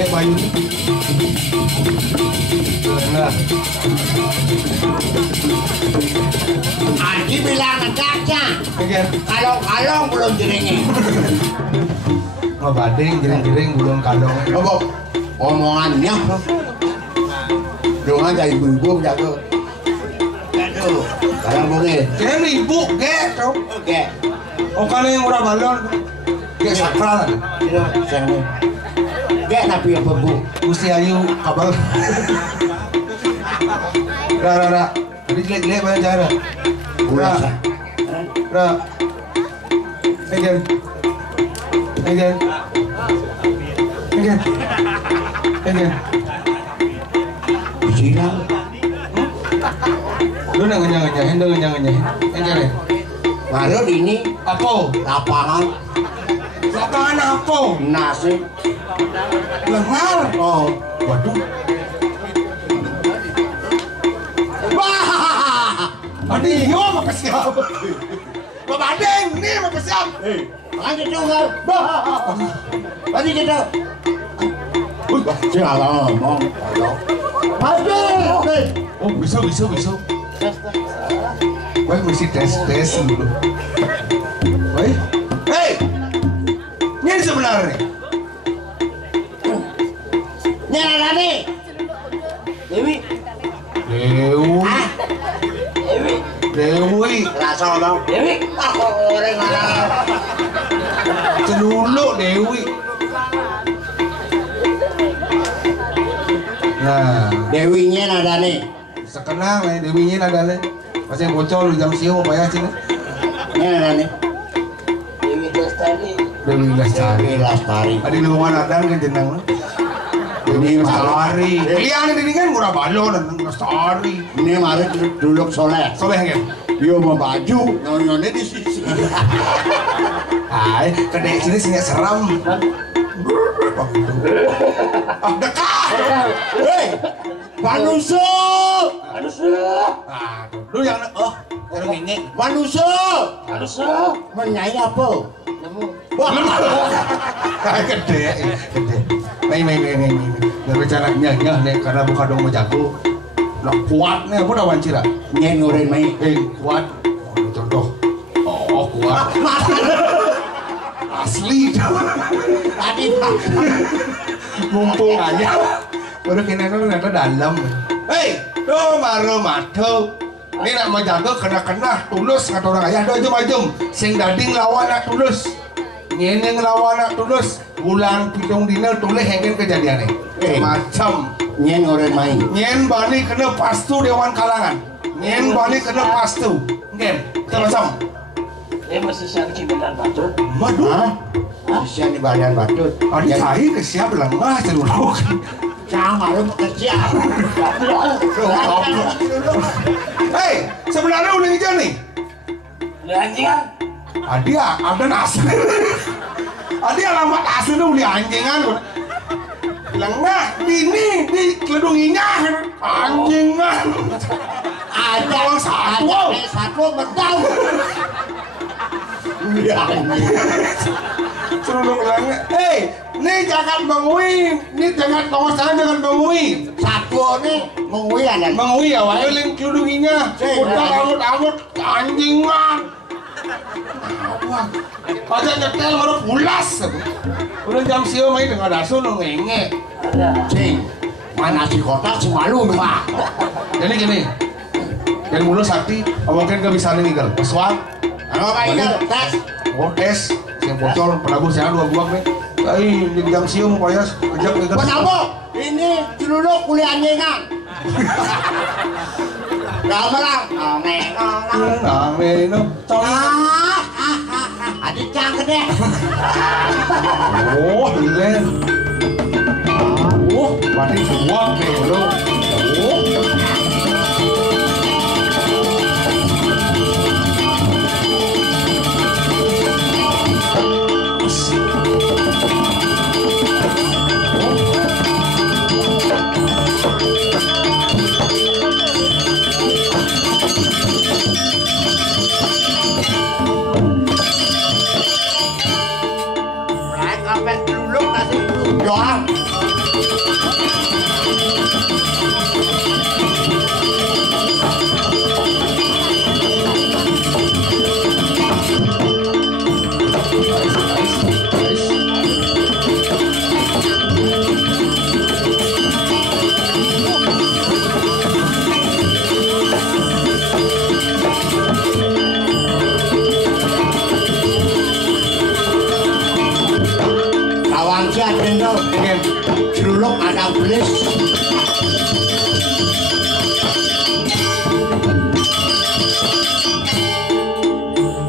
Lek bayu ni. Nah. Adi bilang ngecaknya. Oke. Kalong-kalong belum jeringnya. Ngebading jering-jering belum kalong. Loh, omongannya. Doang aja ibu-ibu jago. Aduh, kalong bungil. Kene ibu ge, Cok. Oke. Oh kan yang ora balon. Ge sakral. Itu sing. Ge napi apa bu? Gusti Ayu kabal. Ra. Jadi jelek-jelek banyak cara. Ra. Ra. Egen. Cina. Lu nang ngenya. Egen. Lalu ini Apa? lapangan apa? nasi. Lengar. Oh, Waduh. wah. Adi yo apa siap? Babadeng ni apa siap? Lanjut juga. Lanjut kita. Siapa ngomong? Lanjut. Oh bisa. Wah mesti tes dulu. Woi, hey, ini sebenarnya. Nyala nih. Dewi. Dewi. Rasa dong. Dewi. Aku orang mana? Celuluk Dewi. Nah, Dewinya nada nih. sekenang nih Dewinya ada nih. Masih bocor jam siang apa ya sini? Ini nada nih. Dewi Lestari. Dewi Lestari. Adi lubungan adang kan jenang. Dewi Lestari. Lihat ini kan murah balon dan Lestari. Ini mari duduk soleh. Soleh kan? Dia mau baju, nyonyonnya di sisi. Hai, kedai sini singa seram. Ah, dekat. Hei, manusia. Ah, lu yang yang ini. Manusia. Menyanyi apa? Gede. Main. Berbicara nyah nih karena buka dong mau jago. Nah kuat nih aku udah wawancara. Ngurin main. Kuat. Oh ini contoh. Oh kuat. Asli. Tadi Mumpung aja. Baru kena ternyata dalam. Hei, tuh baru matu. Ini nak mau jago kena tulus kata orang ayah. Jom. Sing dading lawan nak tulus. Nyeneng lawan nak tulus. Bulan pitung dina tulis hengen kejadiannya. Macam. ngurin main. Nyen balik kena pastu Dewan Kalangan. Nyen balik kena pastu. Ngen, kita macam. Masih siang cibilan batut. Waduh. Kasihan di badan batut. Adi cai ke siap lengah celuluk. Sama lu kesian. Hei, sebenarnya udah hijau nih. Anjingan. Adi ada nasi. Adi alamat aslinya udah anjingan. Lengah, ini di kelendunginya anjingan. Ada Orang satwa. Satwa bedau. Celuluk lengah. Hei, ini jangan mengui. Ini jangan kawasan jangan mengui. Satwa nih mengui ada. Mengui ya, wae yang kelendunginya. Udah awut anjingan. Aja nyetel baru pulas. Udah jam siang main dengan dasu lu ngenge. Cing, mana si kotak si malu nih pak. Jadi gini, yang mulu sakti, mungkin gak bisa ninggal. Peswat, Kalau kayak ini tes. oh tes, yang bocor, penabur saya 2 buah nih. Di jam siang payah kejap nih. Kenapa? Ini celuluk kuliah anjingan. Gak merang. Nang, Adik cangket deh. oh, hilen. Oh, berarti semua nih, bro. Oh. Doang. si Adendo. Jeruluk ada belis.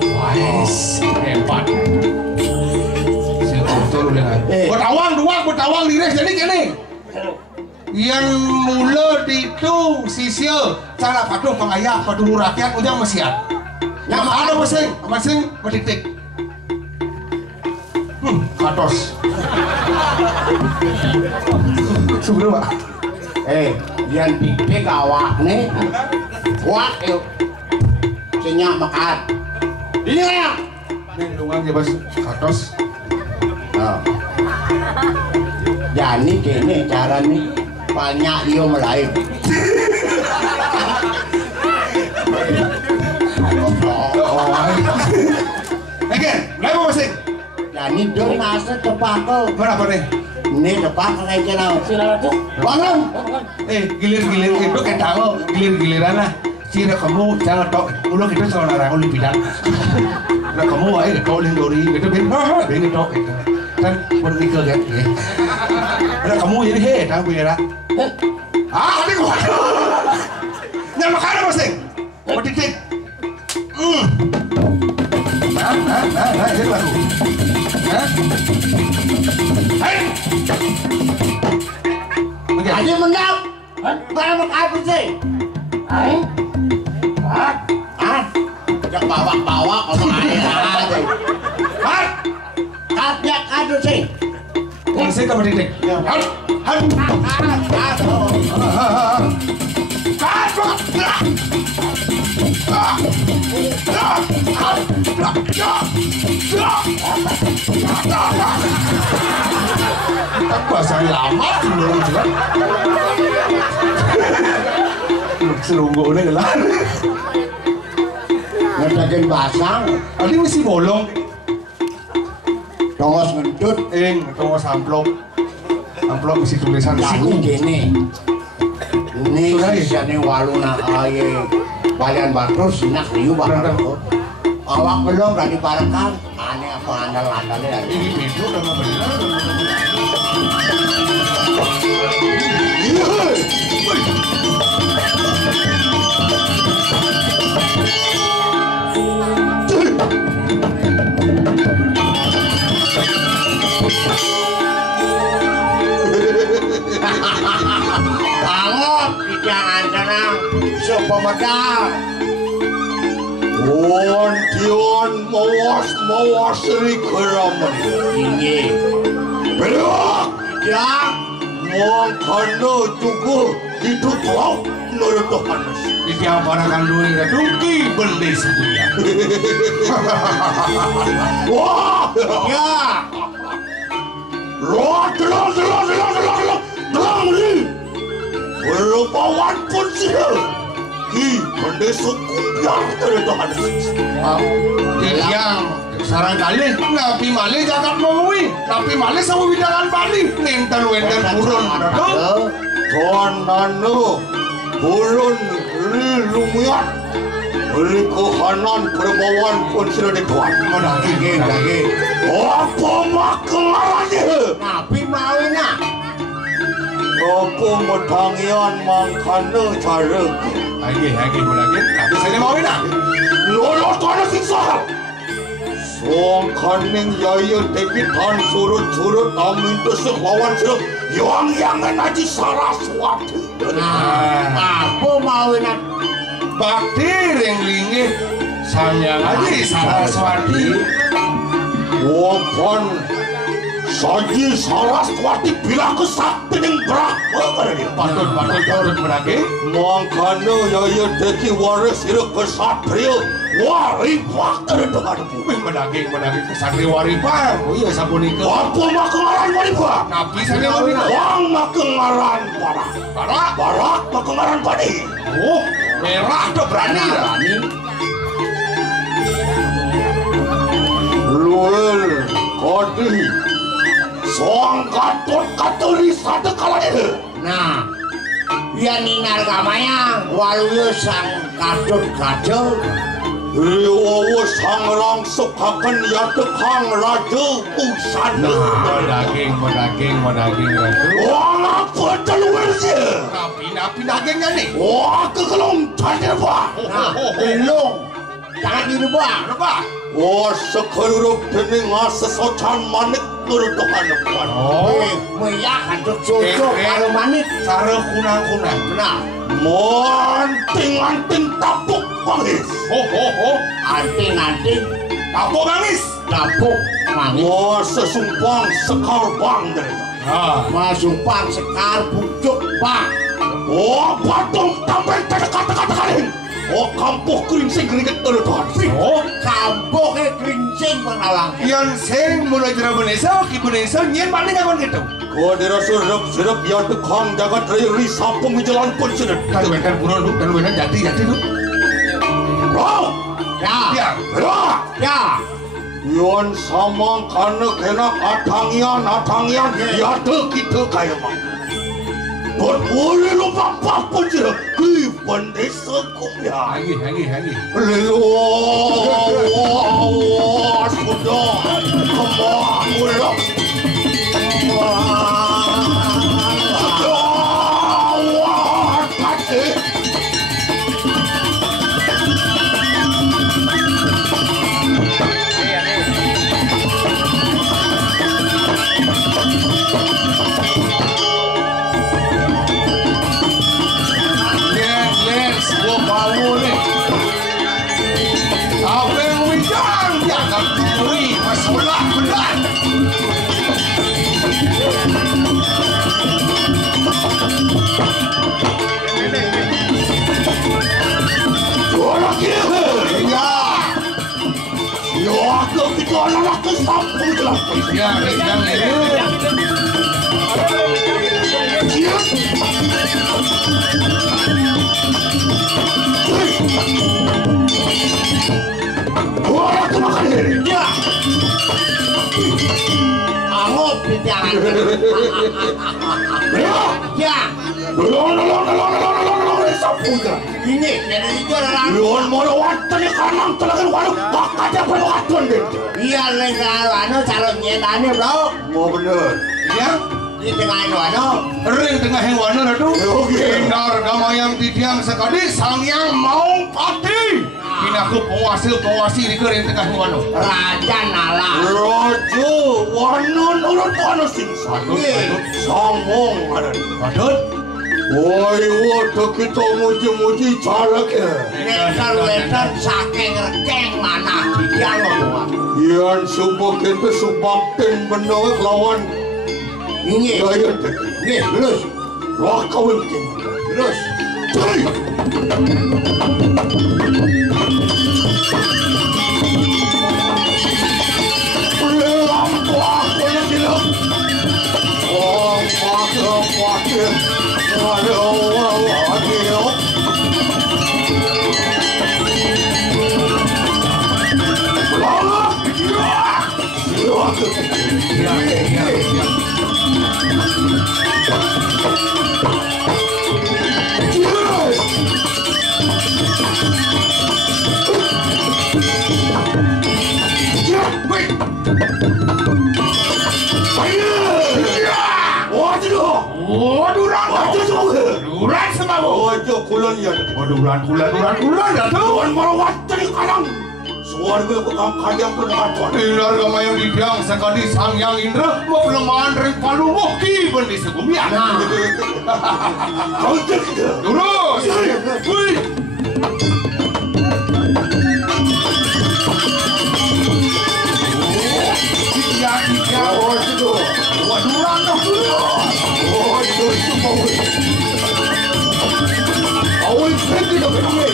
Wais, hebat. Betul dengan. Betawang liris jadi gini. Yang mula itu sisya cara patuh pengayah patuh rakyat ujang mesiat. Yang ada masing bertitik. Katos. Seberapa? Yang titik awak nih. Kuat yuk. Senyak makan. Ini ya. Ini lungan ya bos. Katos. Jadi kini cara nih banyak dia melayu. Oke, mulai mau masing. Jadi dia masa tepako. Berapa nih? Ini tepako kayak gini. Sila tu. Bangun. Gilir-gilir itu kayak tahu gilir-giliran lah. Cira kamu jangan tok. Ulo kita sama narang uli bidang. Nah kamu aja tok lindori gitu ben tok itu. Kan bernikah kan? Nah kamu jadi tahu punya ini gua. Nyama kana masing. Bertitik. Nah, itu lagu. Hai. Aja menang. Barang apa sih? Hai. Yang bawa ngomong aja. Katnya kado sih. Masing ke bertitik. Bahasa lama belum juga. Serunggu udah gelar. Ngadakin basang. Tadi mesti bolong. Tongos ngentut. Tongos amplop. Amplop mesti tulisan Jadi gini. Ini sisanya waluna aye. Balian batus sinak riu barang. Awak belum dari parakan. Aneh apa andal-andalnya. Ini beda sama benar. Bangun, jangan tenang. Sepemedal. Kion mawas ri keraman. Ini. Belok. Ya. Mong kano tuku itu tau nurut panas. Itu yang parakan duit itu ki beli sebuah. Wah, ya. Lo. Berpawan pun sih. Mendesuk kumpiang terdahan. Yang sarang kali napi malih jagat ngomongin napi malih sama widangan Bali ninten burun Tuan nanu burun lumiat beli kohanan perbawan pun sudah dituan daging apa makanannya napi mawina apa medangian mangkana cara lagi mulai napi saya mawina lolos kana siksa Song kaning yaya tepitan surut amin tusuk lawan seruk yang aji Saraswati. Apa mawinat bakti ringlingih sanyang aji Saraswati. Wapun saji Saraswati bila kesaktining Brahma kada dia. Patut berage. Mangkana yaya teki waris siruk kesatria. Waripah terdengar Wih mendaging kesatria waripah. Oh iya sapunika. Apa makengaran waripah? Napi saya mawina. Wang makengaran barak makengaran padi. Oh merah tuh berani lah. Luel kodi soang katuri satu kalanya. Nah ya ningal kamaya waluyo sang katut kacau Riwo sangrang sukakan yatekang raja pusana. Daging ratu. Wang apa teluir dia? Napi dagingnya nih. Wah kegelong tanya pak. Belum. Jangan dirubah. Wah sekeluruh tening sesocan manik kerutukan depan. Meyak hantuk cocok kalau manik. Cara kunang-kunang. Benar. Anting tapuk bangis. Anting Tapuk bangis. dapuk manis. Wah sesumpang sekar bang dari. Masumpang sekar pucuk pak. Wah patung tampil dekat kalian. Oh kampuh keringsing keringet terutuhan. Kampung kerincing penawang. Yang sing mulai jera benesa, ki benesa nyen paling akan gitu. Kau dirasa serap ya tekang jagat raya risau pemijalan pun sudah. Kalau benar buron lu, kalau benar jadi lu. Bro, Ya. Ya. Yon sama karena kena atangian ya tu kita kaya mak. Boleh lupa apa je, ki pendesa kumya. Hangi. Lelo, sudah, kemana mulut? Wah, kasih. Les, gua bau nih. Apa yang wijang? Jangan kuri, masalah benar. Orang kira, ya. Yo, aku kita anak kesampung dalam Ya, yang ini. Orang kemakan diri. Ya. Angop jangan. Ya. Belum, sampung dalam. Ini jadi itu adalah. Yon mau watani kanang telakan walau bakatnya perwatuan deh. Iya anu calon nyetane bro. Mau bener. Ya, Di tengah anu. ring tengah yang warna itu. Benar gamayang tidiang sekali sang yang mau pati. Pinaku penguasi di kering tengah yang warna. Raja Nala. Raja warna nurut warna singsan. Sambung ada. Patut. Woi, waktu kita muji-muji caleg ya. Weter saking rekeng mana dia loh. Yan subak kita subakten benar lawan Ini. gaya dek. Ini lulus. Wah kawin kita. Lulus. Cai. Lampu aku yang bilang. Oh, pakir. Waduh. Duran sama bu. Kulan ya. Duran dah tu. Tuan merawat dari kalang. Suarga bekam kajang penatuan. Benar gamayang tidiang sekali sang yang Indra mau pelemahan ring palu moki bendi segumian. Kau cek dia. Terus. Wih. Iya. Oh, itu. Duran dah tu. Oh, itu mau. Awal pergi dah pergi.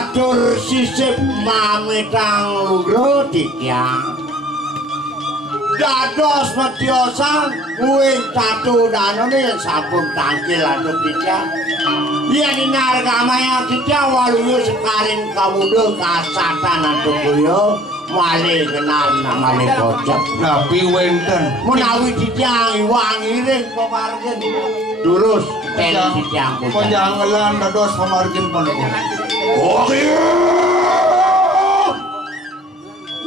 matur sisip mamitang lungguh dikyang dados medyosan kuing tatu danone sampun tangkil atuh dikyang yen nargamaya dikyang waluyo sekaring kamuduh kasatan atuh kuyo malih kenal namane bocah nabi wenten menawi dikyang iwang iring pamargen terus ten dikyang penjanggelan dados pamargin pondok oke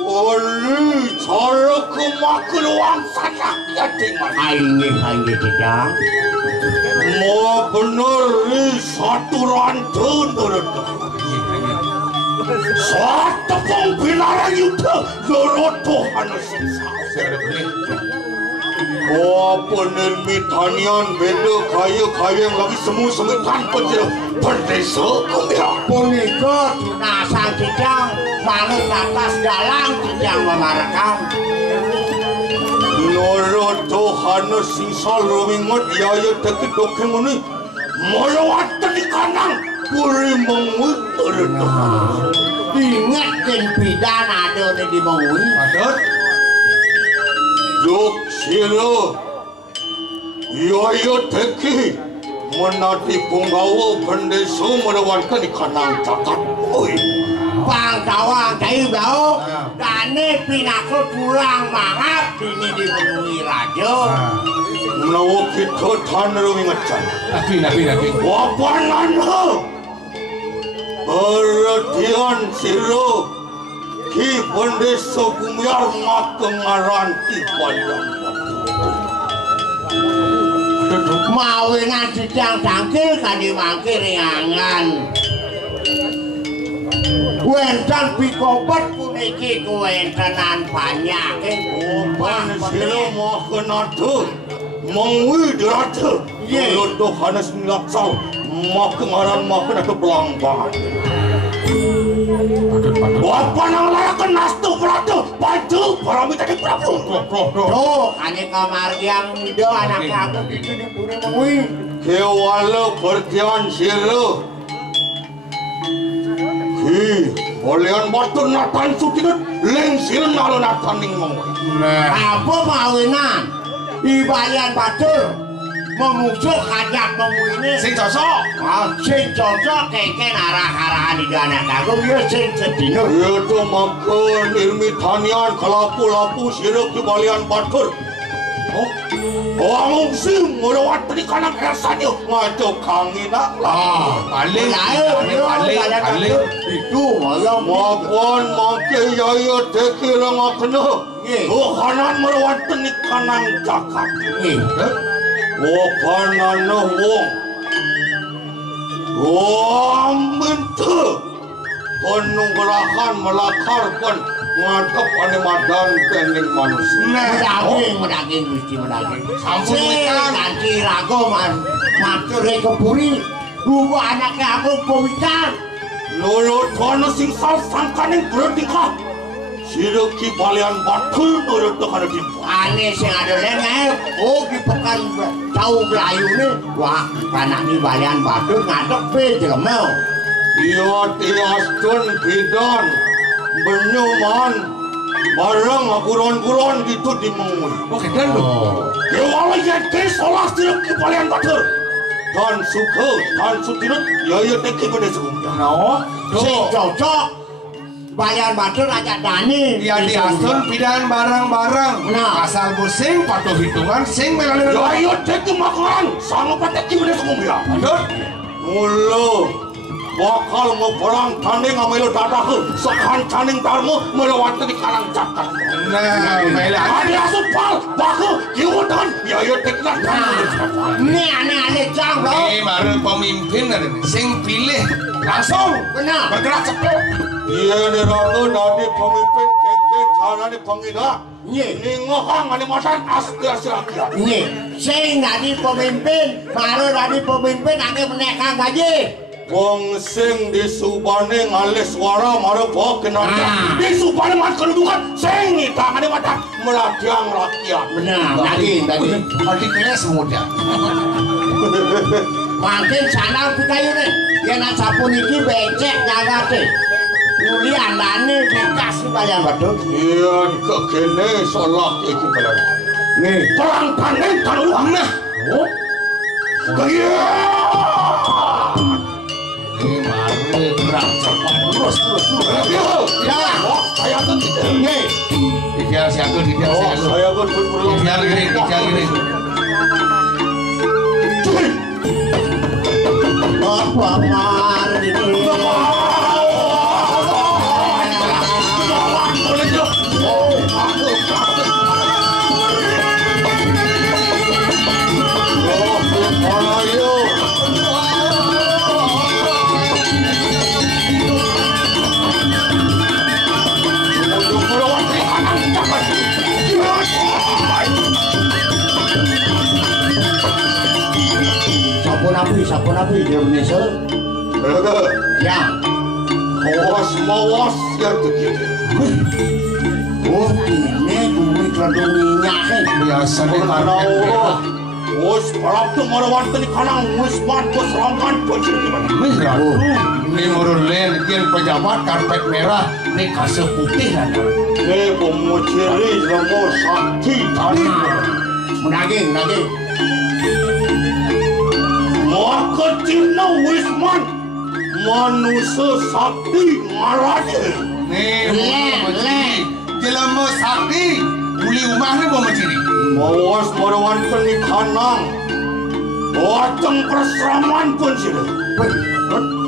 Oli cara kemakeluan sanak yatingan Aingi dikyang mau bener satu rantun satu pembinaan yuda lorotohan sisa oh penermitanian beda kaya yang lagi semu-semu tanpa jelas berdesa kumbia punika dinasang dikyang manut atas dalang dikyang memarakam lorotohan sisa rumingot yaya teki dokemuni melawatan di kanang puri mengutur ingat ken bidan ada di mengui padahal Duk sila yaya teki menati punggawa bendesa melawankan di kanang cakat oi Pangdawang kayu bau dane pinakul pulang mangap dini di mengui raja menawa kita tan rumingetan nabi wapanan ha perhatian sila ki bendesa gumiar makengaran ki pandang mawinan dikyang tangkil kadi mangkir ringangan wenten pikopet puniki kuwentenan banyak Opan sila makan ada mengui derata lodoh hanas nilaksau makan ngaran makan ada pelanggan Bapak nang layakan nastu beratu baju parami tadi prabu tuh kani kamargiang do anak aku itu di puri mengui kewala pertian sila ki olean batu natan sutinut lengsil nalo natan ning mengui apa mawinan ibalian batur memusuh kajak mengui sing cocok sing cocok keken arah-arahan di anak aku ya sing sedino itu makan ilmi tanian kelapu-lapu siruk di balian batur Orang sing melawat di kanan kesannya ngajak kangina paling itu malam maupun mangke yaya teki lang kena kanan melawat di kanan cakap kanan wong minta penunggerahan melakar pun ngadep ane madan pending manusia medaging gusti medaging sampun nanti rago matur kepuri dua anaknya aku pewitan lolo tono sing sangkaning berdikah siruki balian batul nurut dengan dimpu aneh sing ada lengai di pekan tahu belayu nih wah anak ni balian batul ngadep pe jelemel iya tiastun bidan benyuman barang buron-buron gitu di mengui oke dan ya walau yaitu solah siruki balian batul dan suka dan sutirut ya teki pada sebelumnya sing cocok balian batul aja dani ya diasun pidan barang-barang asal busing patuh hitungan sing melalui ya teki makanan sama pateki pada sebelumnya mulu bakal ngobrang tanding amelo dadaku sekan tanding tarmu melewati di kalang cakap nah mele ada asup pal baku kiwutan ya teknak ini aneh-aneh cang bro marang pemimpin ada nih sing pilih langsung benar bergerak cepat iya niraku dari pemimpin keke karena pengida ningohang ane masan asli rakyat sing dari pemimpin baru dari pemimpin ane menekan gaji wong sing disubane ngalih suara marah bawa kenapa disubane mat kedudukan sing ngitangane mata melatiang rakyat benar tadi artikelnya semudah makin sana pikayu nih yen sapuniki becek nyagate. Uli andane dikasih kalian Badut. Iya kegene solak iki balan. Nih, Perang panen taruhan. Nah, Oh. Kaya. ini mari gerak cepat terus. Ya, saya tuh tidak. nih. Ideal siaga, ideal Oh, siaga. saya pun berperlu. Ideal gini, ideal gini. Apa mari ini? Sapun api di Indonesia. Ya. Mawas ya begitu. Oh, ini bumi kerandung minyak. Biasanya Karena karena wis parap tuh marawan tadi kanang wis mantus rampan bocil gimana? merah. Ini murulen kian pejabat karpet merah, ini kasih putih ada. Nih pemujiri lemo sakti tadi. Daging. Mau kecilnya wis manusia sakti marade. Nih, jelema sakti, uli rumah ni mau menciri. Mawas marawan tadi kanang. Wateng perseraman pun sih.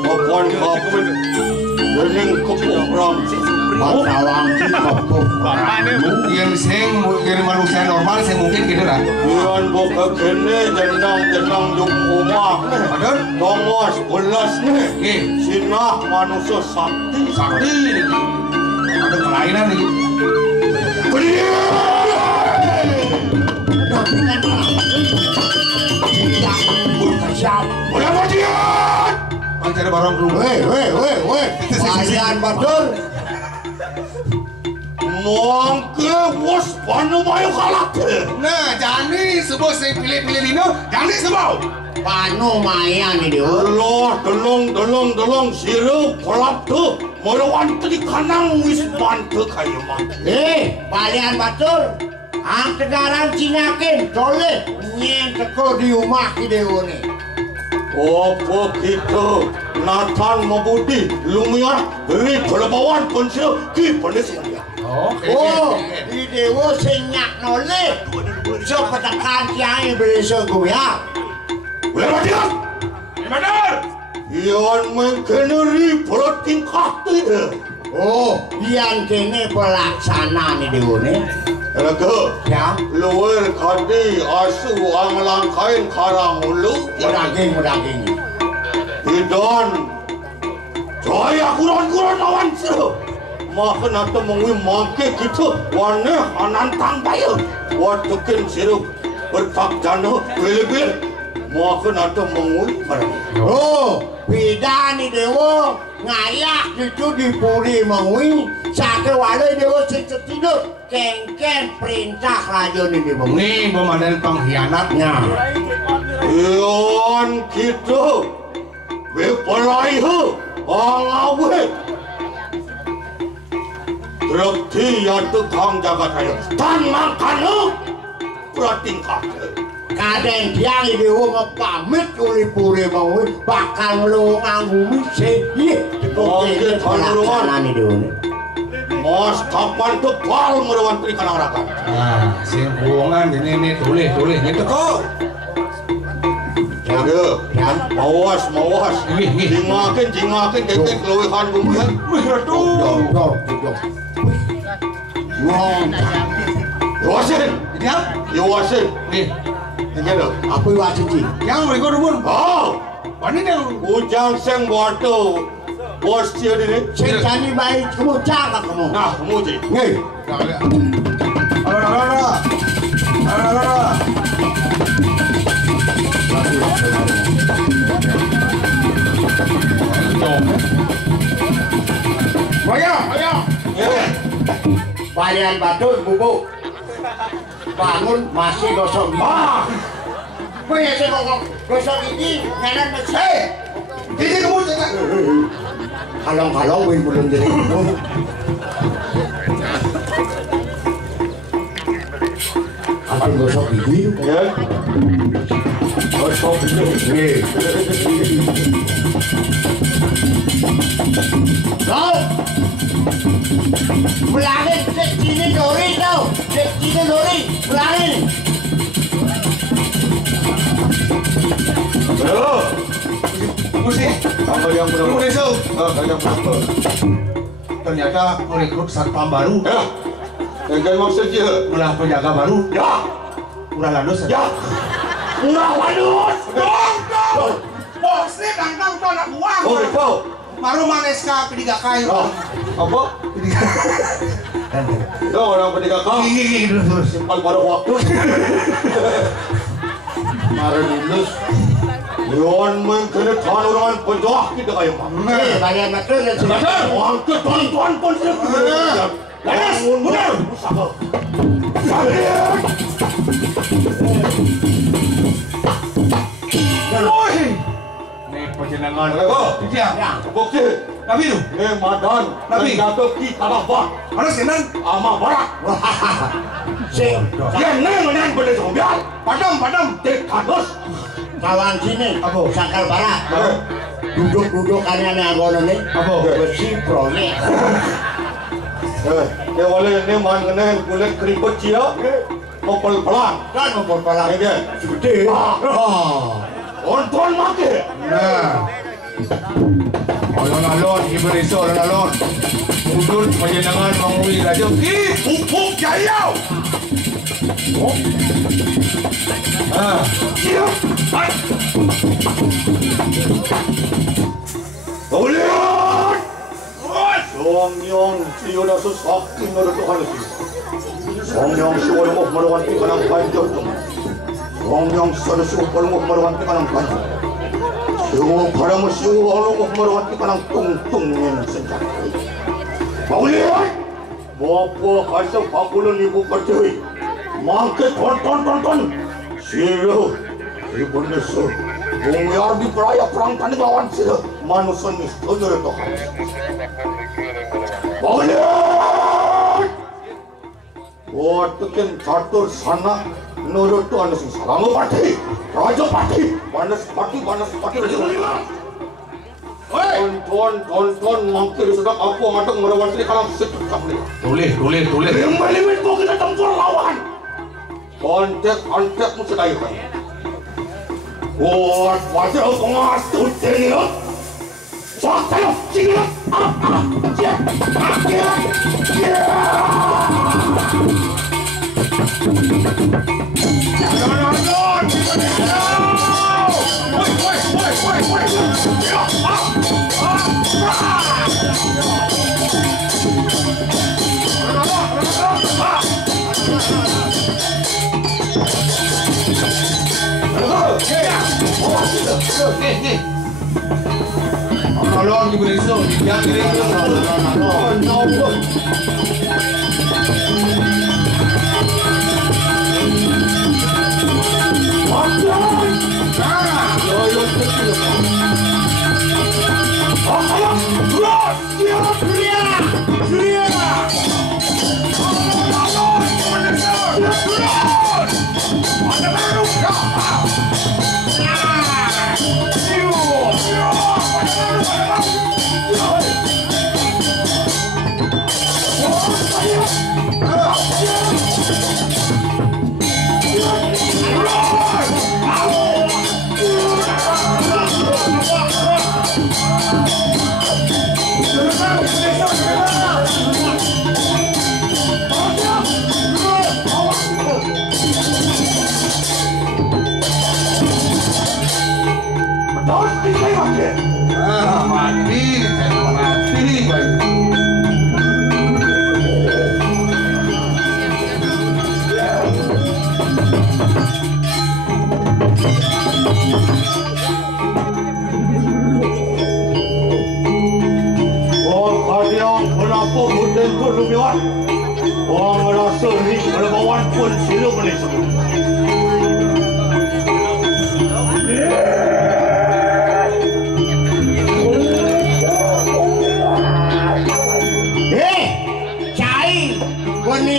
Kapan bening kepokrang. Bawang kepuk. Yang manusia normal, saya mungkin gitu lah. Iyan boka kene jenang yung umah. Adon, Nomos ulas nih. nih, Sinah manusia sakti. sakti ni. Ada kelainan ni. Tapi kan tidak berkesiap. Udah bajian. Pancari barang keluar. Weh. Kalian Badur. Mongke bos panu mayu kalak. Nah, jani sebab saya pilih-pilih Lino, jani sebab. Panu maya nih dia. Allah dolong sirup kolak tuh. Marawan tadi kanang wis mantu kayu mah. Kalian Badur. Ang tegarang cinakin, soleh nyen teko di rumah kidewo nih. Oh begitu. Nathan Mabudi Lumia beri pelabawan pun sih ki penis dia. Oh, di dewo senyak noleh. So petekan tiang beli seguya. Udah bajian. Benar. Iyan mengkeneri tingkah tuh. Oh, yang kene pelaksana nih dewo nih. Raga, Ya, luar kadi asu anglang kain karang ulu. daging. Idon, jaya kurang lawan seru. Makan atau mengwi mangke gitu, warna anantang bayu. Watukin sirup bertak jano beli-beli. Makan atau mengwi barang. Oh, beda nih dewo ngayak itu dipuri mengwi. Sake wale dewo tidur kengken perintah raja nih dewo. Ini pemandan pengkhianatnya. Iyan gitu. Bepalai hu, angawe. Trekti ya tukang jaga tayo. Tan makan hu, pratingkah. Kadang tiang dewo ngepamit uli-puri mengwi bakal melungang bumi sehi. Oke, pelaksana nih dewo nih. Mas kapan tuh pal merawan teri kanang rakan. Nah, si hubungan ini tulis gitu kok. Ada, Ya. mawas. Jingakin kengkeng keluihan bumi. Dong. Ngomong. Yawasin, Diam. yawasin. Nih, Ini ada. Apa wasit sih? yang mereka dubun. Oh, Pani yang ujang seng batu. Bos dia ini. Saya cari baik kamu jaga kamu. Nah, muji. Nih. Varian Batur bubuk. Bangun masih gosok gigi. Punya saya gosok gigi, nganan masih. Jadi kamu jangan. Kalong-kalong win belum jadi. Apa gosok gigi? Ya. Gosok gigi. Kau Ulangin, cek sini lori tau. Cek sini lori, ulangin. Halo. Musik. Apa yang Kamu benar? besok. Ada apa? Ternyata merekrut satpam baru. Ya. Dengan maksudnya. Ulah penjaga baru. Ya. Ulah landus. Ya. Murah wadus. Dong. Bos ini kantang tuh anak buah. Oh, itu. Baru maneska ketiga kayu. Apa? Ya orang pendidikan kau. Gigi terus. Simpan pada waktu. Kemarin lulus. Yon mengkena tuan orang penjuah kita kayu mah. Banyak betul ya. Orang ke tuan pun sudah. Lalas, benar. Usaha. Sakit. Oi. Nih perjalanan. Lego. Dia. Bukti. Nabi tu. Madan. Nabi. Jatuh di tanah bah. Mana senan? Ama barat. Sing, Yang neng benda sombial. Padam. Dekadus. kawan sini. Apa? Sakal barat. Duduk-duduk aneh-aneh anggono ni. Apa? Besi proyek. Dia boleh ni man kena kulit keriput cia. Opel pelan. Kan nombor palang. Ini dia. Gede. Onton mati. Nah. Alon-alon, ibu reso alon-alon. Udut penjenengan mengui raja. Pupuk jayau. Ah, Siap. Ulian. Songyong siyoda susakti nara Tuhan itu. Songyong siyoda mo marawanti ka ng kanjor to. Songyong sada supal mo marawanti ka ng kanjor. Siyo para mo siyo mo marawanti ka ng tungtung ng senjata. Ulian. Bawa kasi 40,000 percaya. Mangke ton. Siyo. Ibon neso. Bungyar di peraya perang tani lawan sila. Manusia nisto nara Tuhan. Ulian. Watakin catur sana nurut tu anu sing salamu parti, raja parti, banas parti raja lima. Ton mangkir sudah aku matang merawan sini kalam setu kamli. tulis. Limit mo kita tempur lawan. Kontek mo sedaya kan. Wajah pengas tu ini lo. Sakalo, sige. Alon, ibu reso. Yang ini.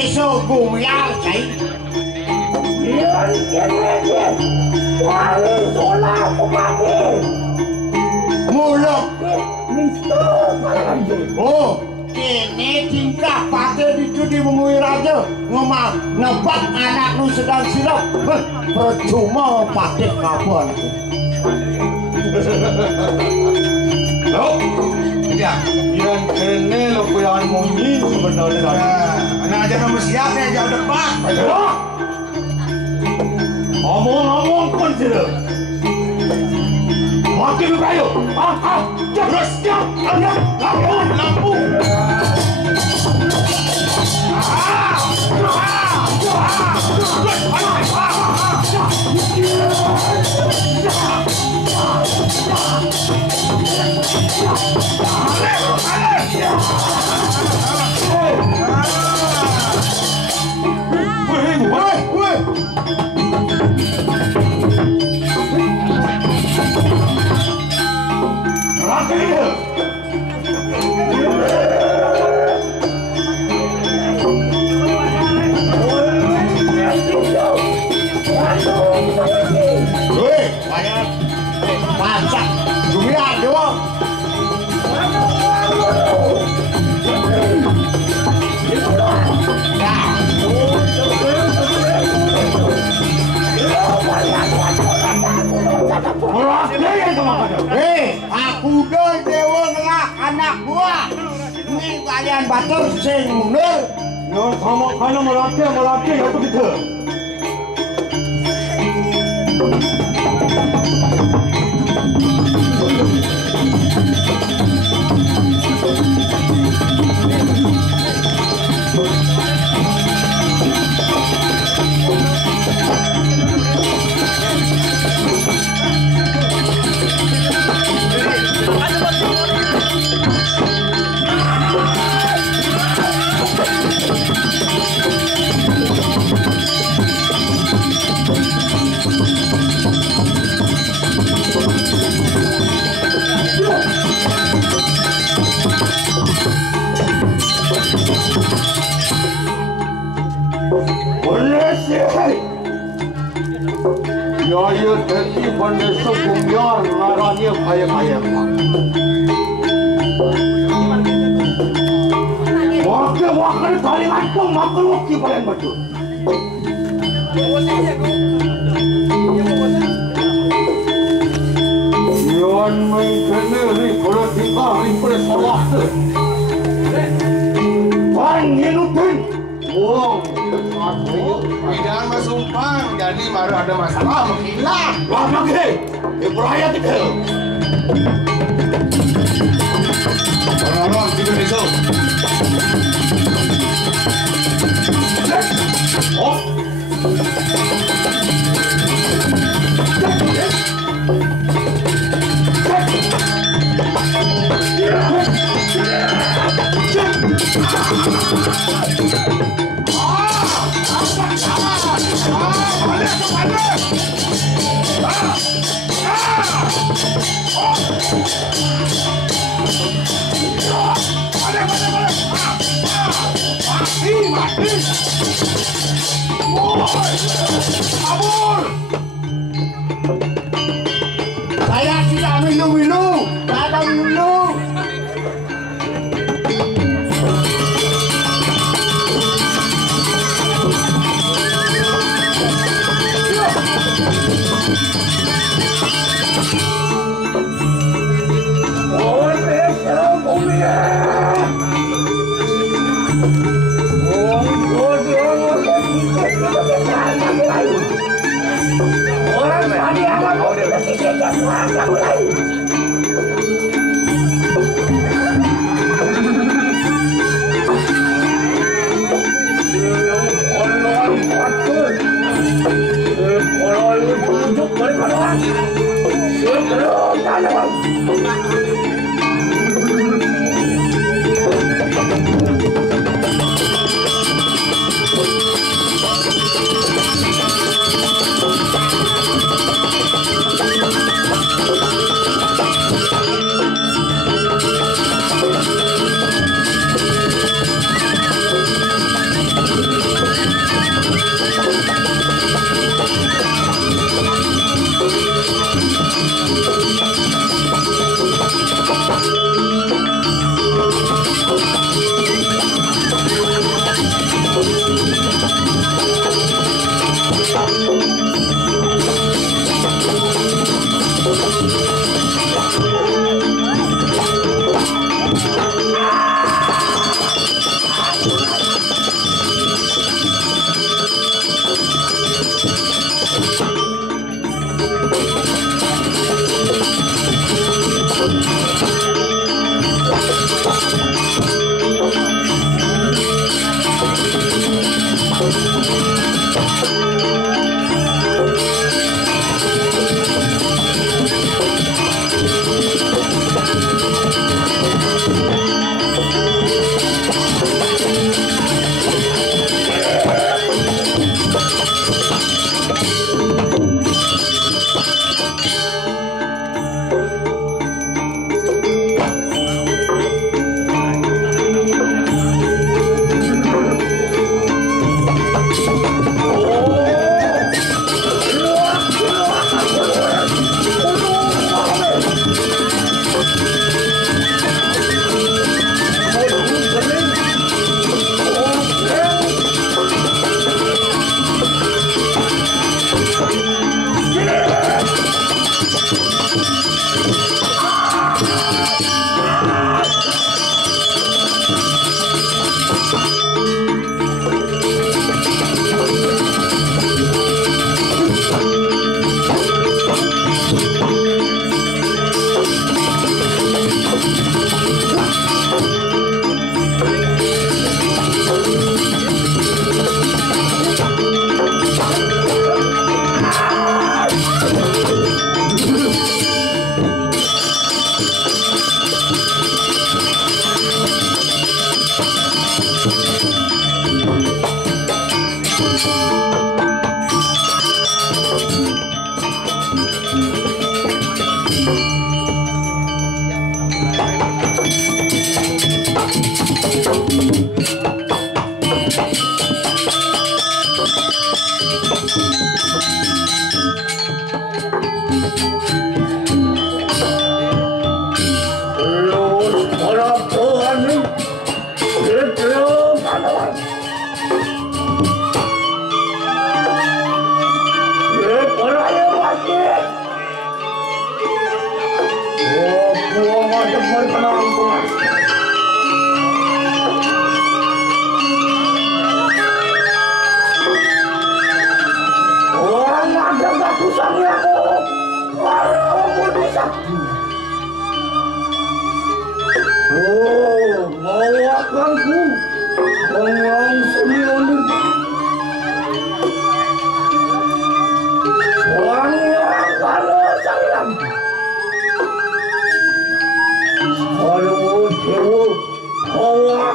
besok gumyal cai. Muluk. Oh, kene tingkah pakai dicudi memui raja ngomong nebak anak lu sedang silap. Percuma pakai kapan. Oh, ya. Yang kene lebihan mungkin sebenarnya. Anak aja nomor siap ya, jauh depan. Ngomong-ngomong pun tidak. Makin kayu. Terus siap. Lampu. Aku doi dewa ngelak anak gua. Ini kalian batur sing mundur. Yang sama kana melaki itu kita. Yaya tadi pandai sepunyar naranya kaya-kaya. Wakil paling atung makan wakil paling betul. Yan main kena ni politika ni pada salah tu. Panginutin. Wow. Jangan masumpang, jadi baru ada masalah menghilang. Wah lagi, beraya kita. Orang-orang tidur besok. Oh. Saya tidak minum-minum. Tidak ada minum.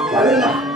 pernah.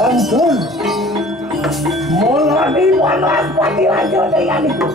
Ampun, mulai panas pati lanjut dengan itu.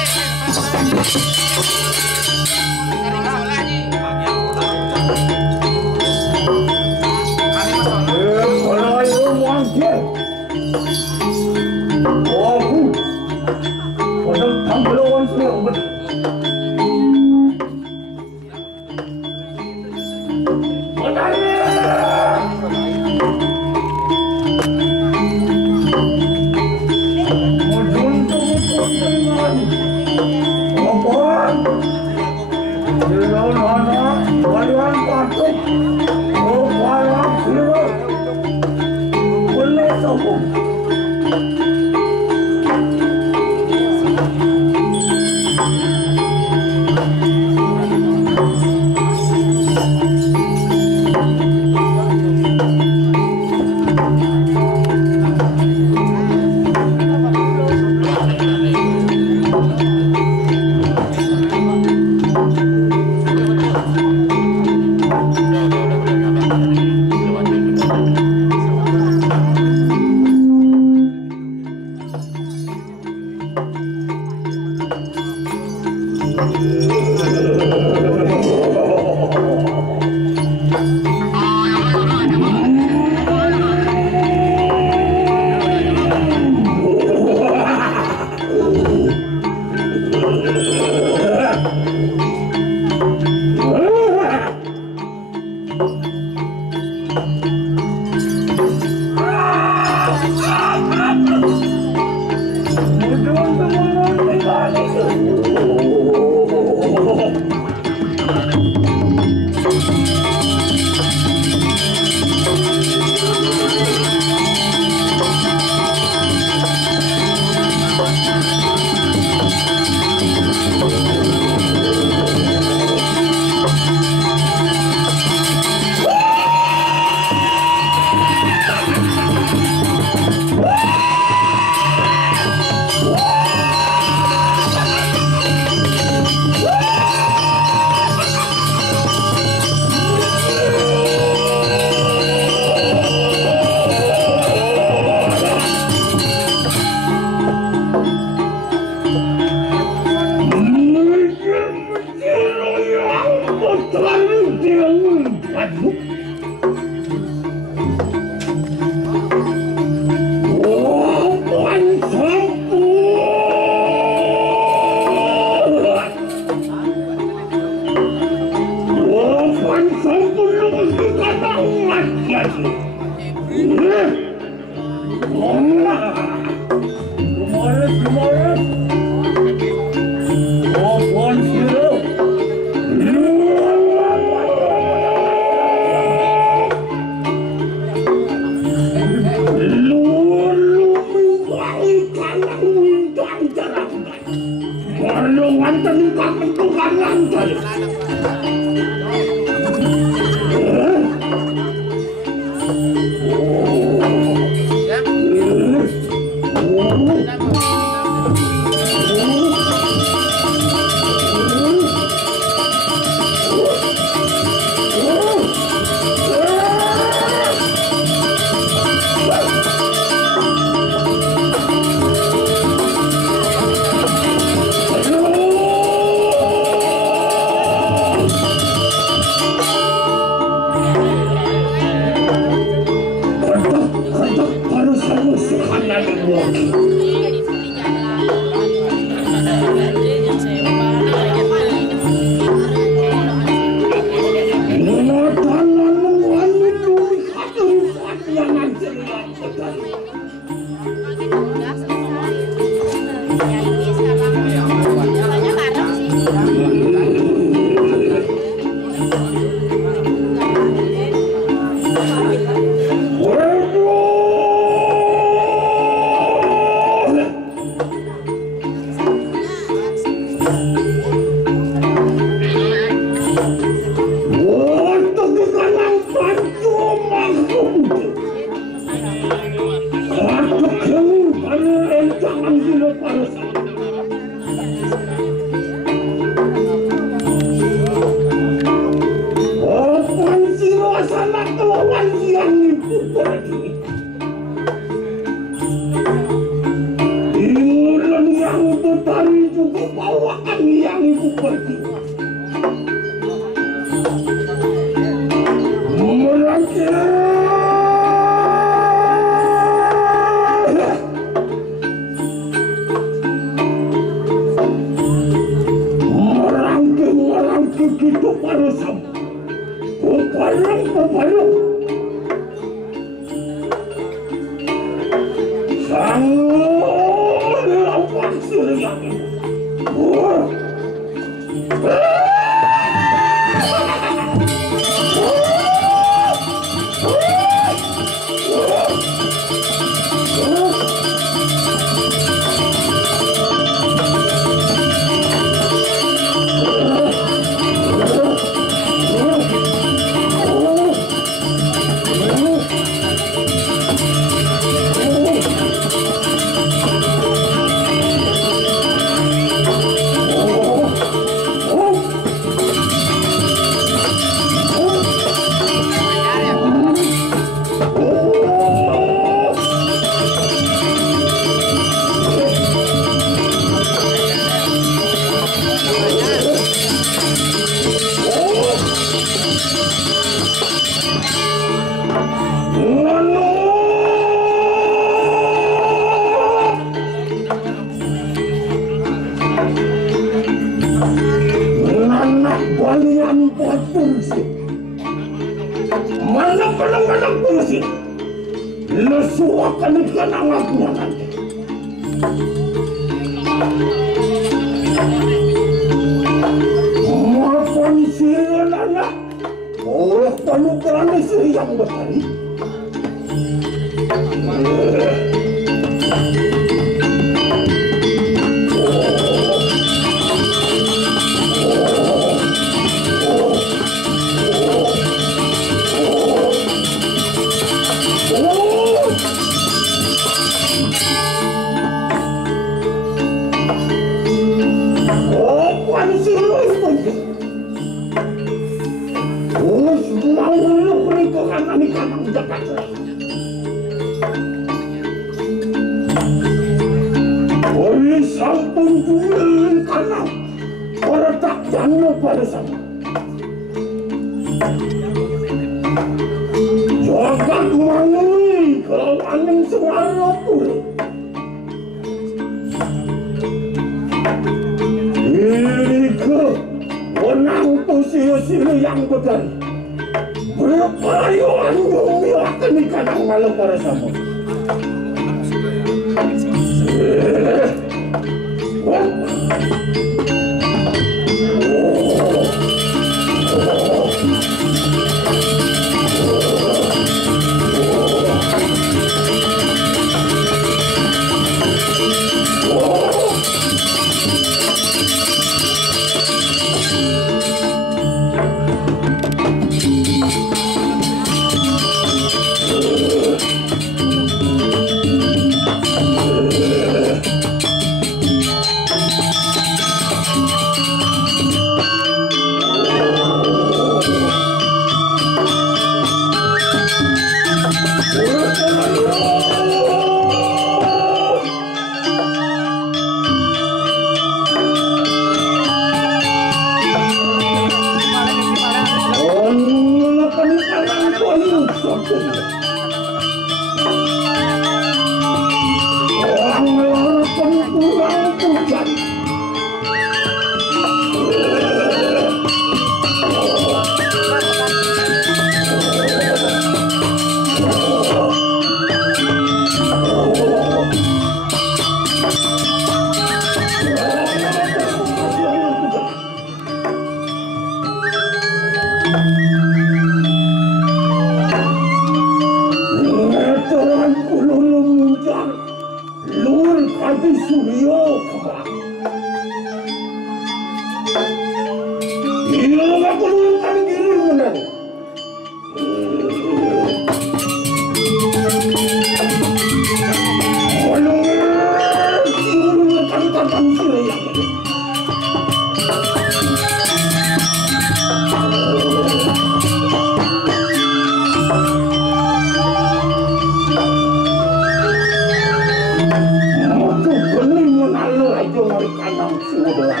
udah.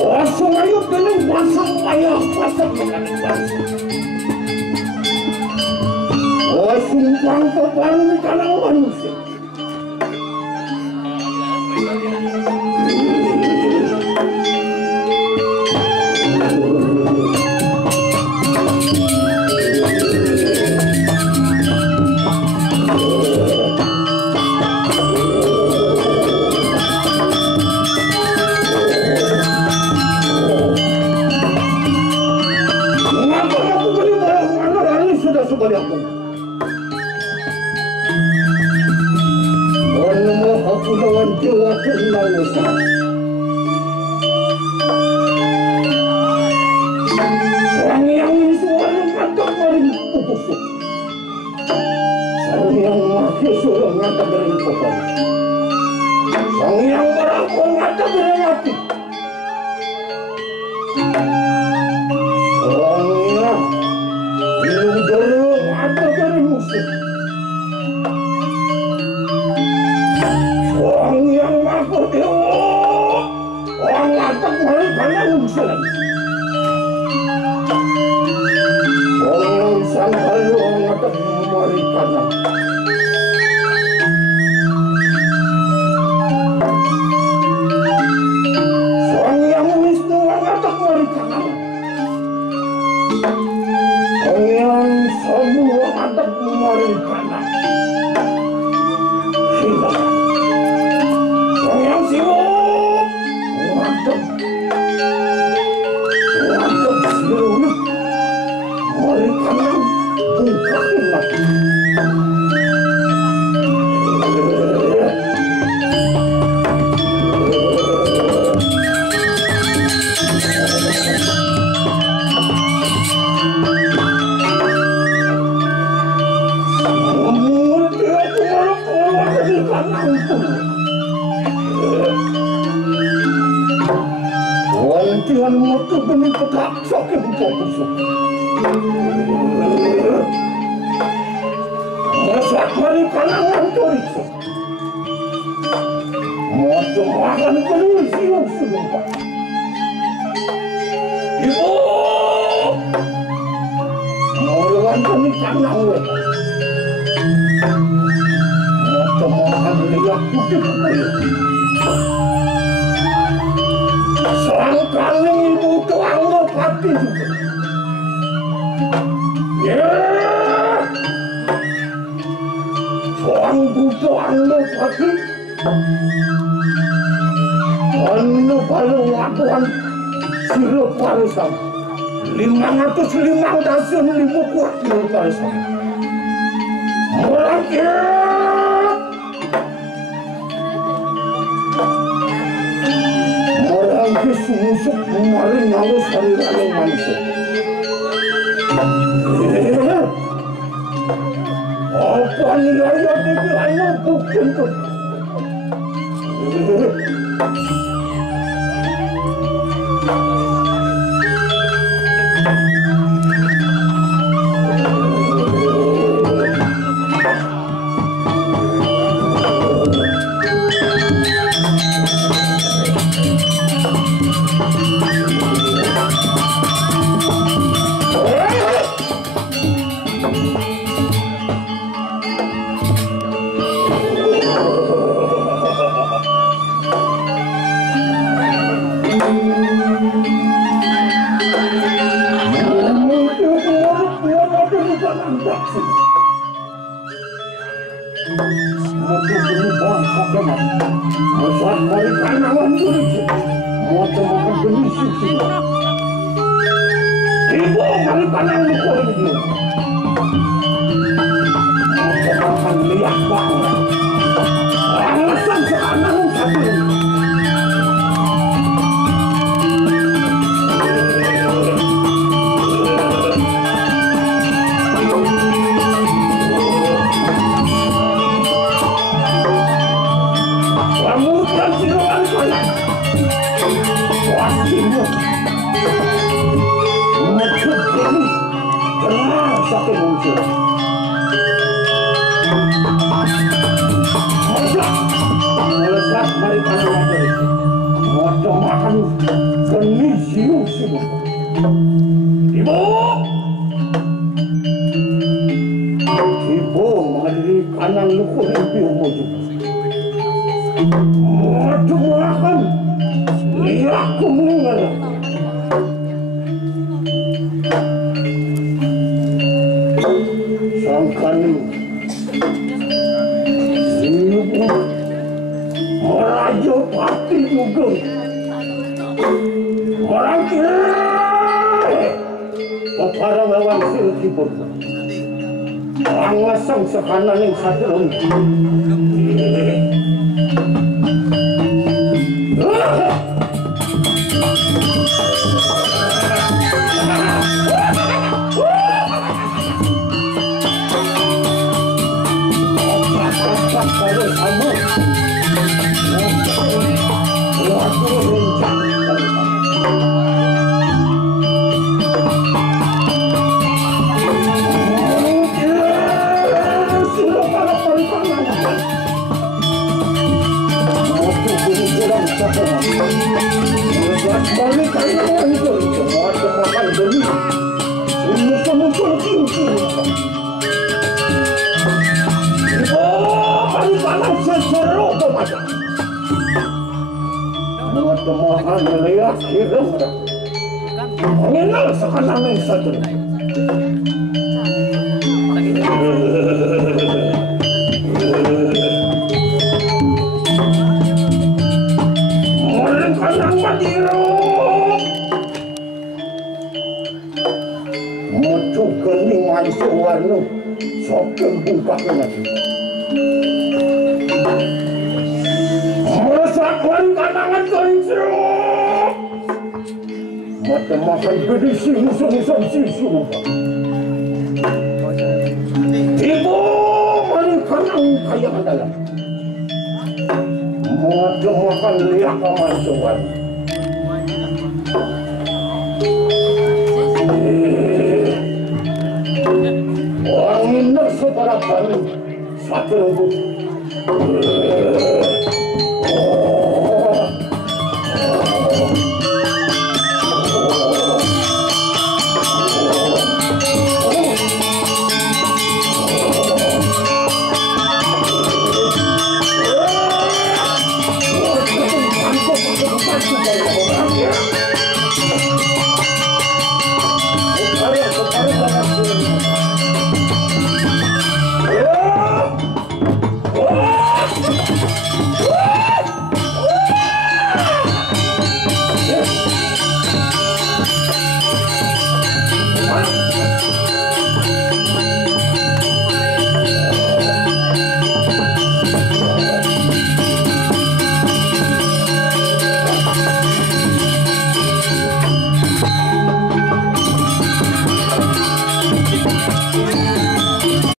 Wasong ayo dengan wasong ayah wasong dengan wasong. Wasong bangsa baru karena manusia. Kamu saking muncul. Melesat mari panjang dari moto makan geni siu siu. Ibu menghadiri kanang luku empi umuju. Moto makan liakku meninggal. Sangkani ibu merajo pati juga orang kira para lawan silkipur angasang sa kanan ng satlong Mahal melihat hidup mengenal sekarang yang satu mereka yang matiru muncul kening mancung warna sokem bungkaknya lagi meresahkan kanangan kelinci mata makan gede sing-sing sisu ibu mari kanang kaya dalam mata makan liak kemancuan orang ini separa kali satu lembut